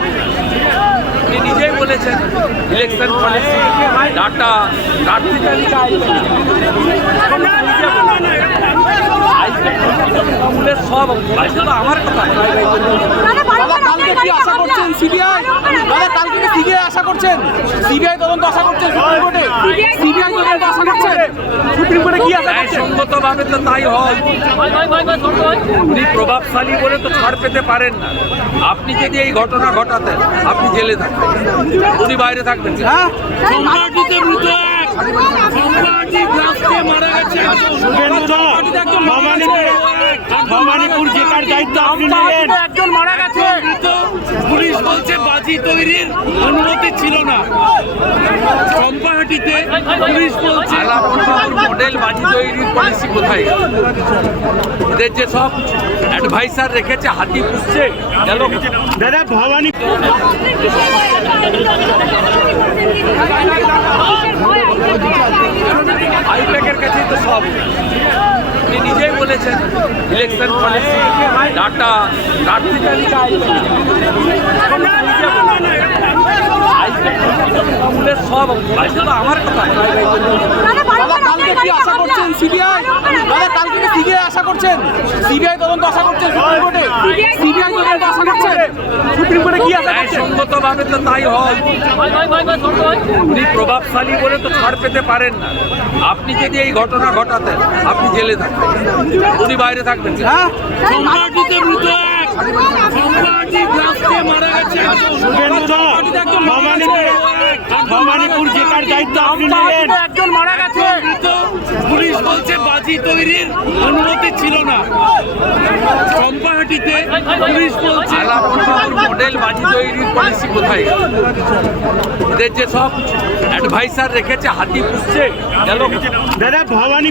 সব উনি নিজেই বলেছেন ইলেকশন পলিসি ডাটা প্রার্থী তালিকা তৃণমূলের সব শুধু আমার কথা কালকে কি আশা করছেন সিবিআই? দাদা কালকে কি সিবিআই আশা করছেন? সিবিআই তদন্ত আশা করছেন সুপ্রিম কোর্টে? সিবিআই তদন্ত আশা করছেন সুপ্রিম কোর্টে কি আশা করছেন? সঙ্গতভাবে তো তাই হয়। উনি প্রভাবশালী বলে তো ছাড় পেতে পারেন না। আপনি যদি এই ঘটনা ঘটাতেন আপনি জেলে থাকতেন, উনি বাইরে থাকবেন। হ্যাঁ ভবানীপুর জেলার দায়িত্ব আপনি নিলেন। একজন মারা গেছে। পুলিশ বলছে বাজি তৈরির অনুমতি ছিল না। চম্পাহাটিতে পুলিশ বলছে আলাপনপুর মডেল বাজি তৈরির পলিসি কোথায়? এদের যে সব অ্যাডভাইসার রেখেছে হাতি পুষছে গেল। দাদা ভবানী আইপ্যাকের কাছেই তো সব উনি নিজেই বলেছেন ইলেকশন পলিসি ডাটা প্রার্থী তালিকা তৃণমূলের সব শুধু আমার কথা দাদা কালকে কি আশা করছেন সিবিআই? দাদা কালকে কি সিবিআই আশা করছেন? সিবিআই তদন্ত আশা করছেন সুপ্রিম কোর্টে? সিবিআই তদন্ত আশা করছেন সুপ্রিম কোর্টে কি আশা করছেন? সঙ্গতভাবে তো তাই হয়। উনি প্রভাবশালী বলে তো ছাড় পেতে পারেন না। আপনি যদি এই ঘটনা ঘটাতেন আপনি জেলে থাকতেন, উনি বাইরে থাকবেন। হ্যাঁ ভবানীপুর জেলার দায়িত্ব আপনি নিলেন। একজন মারা গেছে। পুলিশ বলছে বাজি তৈরির অনুমতি ছিল না। চম্পাহাটিতে পুলিশ বলছে আলাপনপুর মডেল বাজি তৈরির পলিসি কোথায়? এদের যে সব অ্যাডভাইসার রেখেছে হাতি পুষছে গেল। দাদা ভবানী